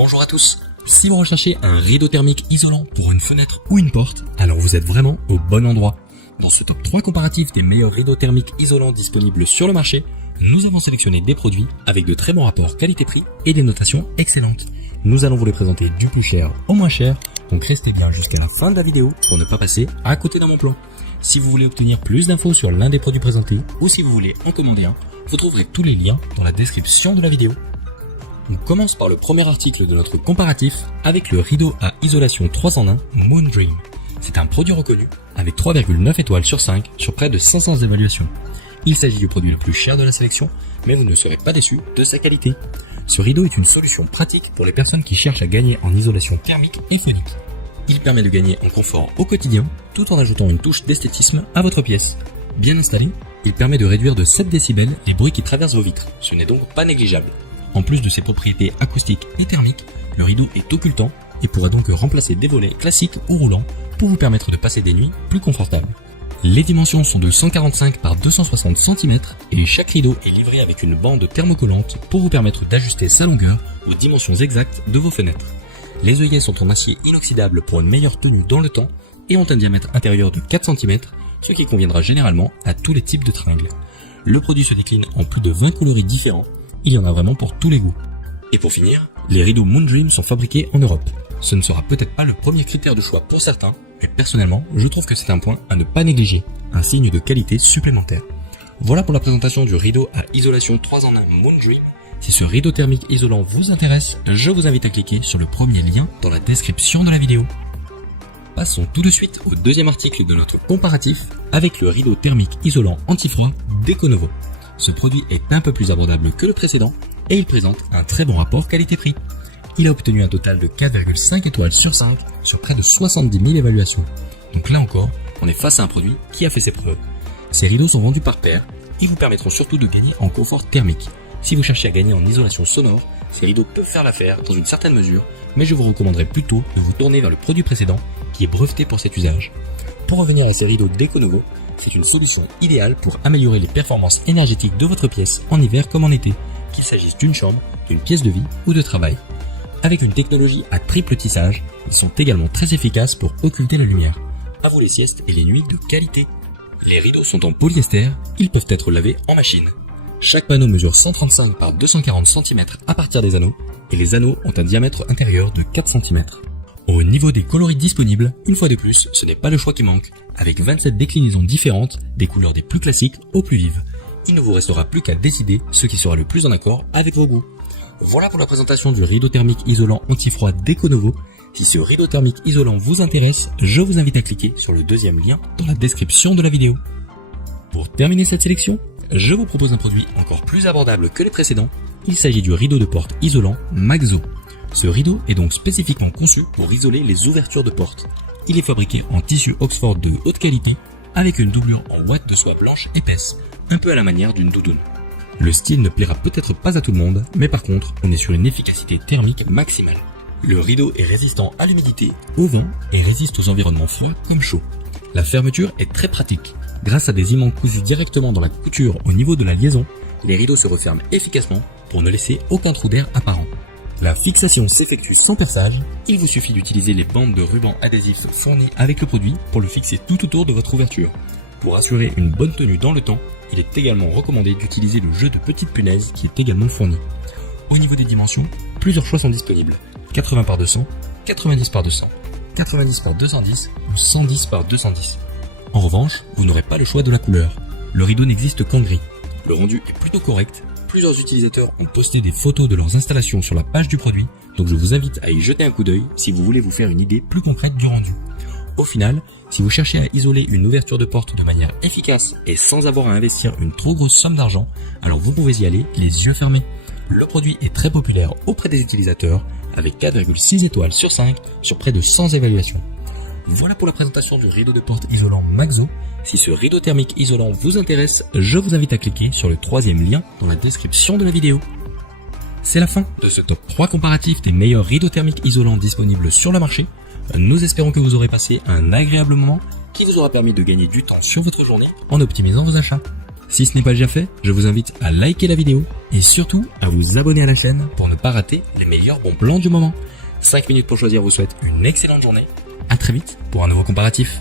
Bonjour à tous. Si vous recherchez un rideau thermique isolant pour une fenêtre ou une porte, alors vous êtes vraiment au bon endroit. Dans ce top 3 comparatif des meilleurs rideaux thermiques isolants disponibles sur le marché, nous avons sélectionné des produits avec de très bons rapports qualité-prix et des notations excellentes. Nous allons vous les présenter du plus cher au moins cher, donc restez bien jusqu'à la fin de la vidéo pour ne pas passer à côté d'un bon plan. Si vous voulez obtenir plus d'infos sur l'un des produits présentés ou si vous voulez en commander un, vous trouverez tous les liens dans la description de la vidéo. On commence par le premier article de notre comparatif avec le rideau à isolation 3 en 1 Moondream. C'est un produit reconnu avec 3,9 étoiles sur 5 sur près de 500 évaluations. Il s'agit du produit le plus cher de la sélection, mais vous ne serez pas déçus de sa qualité. Ce rideau est une solution pratique pour les personnes qui cherchent à gagner en isolation thermique et phonique. Il permet de gagner en confort au quotidien tout en ajoutant une touche d'esthétisme à votre pièce. Bien installé, il permet de réduire de 7 décibels les bruits qui traversent vos vitres. Ce n'est donc pas négligeable. En plus de ses propriétés acoustiques et thermiques, le rideau est occultant et pourra donc remplacer des volets classiques ou roulants pour vous permettre de passer des nuits plus confortables. Les dimensions sont de 145 par 260 cm et chaque rideau est livré avec une bande thermocollante pour vous permettre d'ajuster sa longueur aux dimensions exactes de vos fenêtres. Les œillets sont en acier inoxydable pour une meilleure tenue dans le temps et ont un diamètre intérieur de 4 cm, ce qui conviendra généralement à tous les types de tringles. Le produit se décline en plus de 20 coloris différents. Il y en a vraiment pour tous les goûts. Et pour finir, les rideaux Moondream sont fabriqués en Europe. Ce ne sera peut-être pas le premier critère de choix pour certains, mais personnellement, je trouve que c'est un point à ne pas négliger, un signe de qualité supplémentaire. Voilà pour la présentation du rideau à isolation 3 en 1 Moondream. Si ce rideau thermique isolant vous intéresse, je vous invite à cliquer sur le premier lien dans la description de la vidéo. Passons tout de suite au deuxième article de notre comparatif avec le rideau thermique isolant anti-froid d'Econovo. Ce produit est un peu plus abordable que le précédent et il présente un très bon rapport qualité-prix. Il a obtenu un total de 4,5 étoiles sur 5 sur près de 70 000 évaluations. Donc là encore, on est face à un produit qui a fait ses preuves. Ces rideaux sont vendus par paire, ils vous permettront surtout de gagner en confort thermique. Si vous cherchez à gagner en isolation sonore, ces rideaux peuvent faire l'affaire dans une certaine mesure, mais je vous recommanderais plutôt de vous tourner vers le produit précédent qui est breveté pour cet usage. Pour revenir à ces rideaux d'Econovo, c'est une solution idéale pour améliorer les performances énergétiques de votre pièce en hiver comme en été, qu'il s'agisse d'une chambre, d'une pièce de vie ou de travail. Avec une technologie à triple tissage, ils sont également très efficaces pour occulter la lumière. À vous les siestes et les nuits de qualité. Les rideaux sont en polyester, ils peuvent être lavés en machine. Chaque panneau mesure 135 par 240 cm à partir des anneaux, et les anneaux ont un diamètre intérieur de 4 cm. Au niveau des coloris disponibles, une fois de plus, ce n'est pas le choix qui manque, avec 27 déclinaisons différentes, des couleurs des plus classiques aux plus vives. Il ne vous restera plus qu'à décider ce qui sera le plus en accord avec vos goûts. Voilà pour la présentation du rideau thermique isolant anti-froid d'Econovo. Si ce rideau thermique isolant vous intéresse, je vous invite à cliquer sur le deuxième lien dans la description de la vidéo. Pour terminer cette sélection, je vous propose un produit encore plus abordable que les précédents. Il s'agit du rideau de porte isolant Maxo. Ce rideau est donc spécifiquement conçu pour isoler les ouvertures de porte. Il est fabriqué en tissu Oxford de haute qualité avec une doublure en ouate de soie blanche épaisse, un peu à la manière d'une doudoune. Le style ne plaira peut-être pas à tout le monde, mais par contre, on est sur une efficacité thermique maximale. Le rideau est résistant à l'humidité, au vent et résiste aux environnements froids comme chauds. La fermeture est très pratique. Grâce à des aimants cousus directement dans la couture au niveau de la liaison, les rideaux se referment efficacement pour ne laisser aucun trou d'air apparent. La fixation s'effectue sans perçage, il vous suffit d'utiliser les bandes de ruban adhésif fournies avec le produit pour le fixer tout autour de votre ouverture. Pour assurer une bonne tenue dans le temps, il est également recommandé d'utiliser le jeu de petites punaises qui est également fourni. Au niveau des dimensions, plusieurs choix sont disponibles. 80 par 200, 90 par 200, 90 par 210 ou 110 par 210. En revanche, vous n'aurez pas le choix de la couleur. Le rideau n'existe qu'en gris. Le rendu est plutôt correct. Plusieurs utilisateurs ont posté des photos de leurs installations sur la page du produit, donc je vous invite à y jeter un coup d'œil si vous voulez vous faire une idée plus concrète du rendu. Au final, si vous cherchez à isoler une ouverture de porte de manière efficace et sans avoir à investir une trop grosse somme d'argent, alors vous pouvez y aller les yeux fermés. Le produit est très populaire auprès des utilisateurs avec 4,6 étoiles sur 5 sur près de 100 évaluations. Voilà pour la présentation du rideau de porte isolant Maxo. Si ce rideau thermique isolant vous intéresse, je vous invite à cliquer sur le troisième lien dans la description de la vidéo. C'est la fin de ce top 3 comparatif des meilleurs rideaux thermiques isolants disponibles sur le marché. Nous espérons que vous aurez passé un agréable moment qui vous aura permis de gagner du temps sur votre journée en optimisant vos achats. Si ce n'est pas déjà fait, je vous invite à liker la vidéo et surtout à vous abonner à la chaîne pour ne pas rater les meilleurs bons plans du moment. 5 minutes pour choisir vous souhaite une excellente journée. À très vite pour un nouveau comparatif.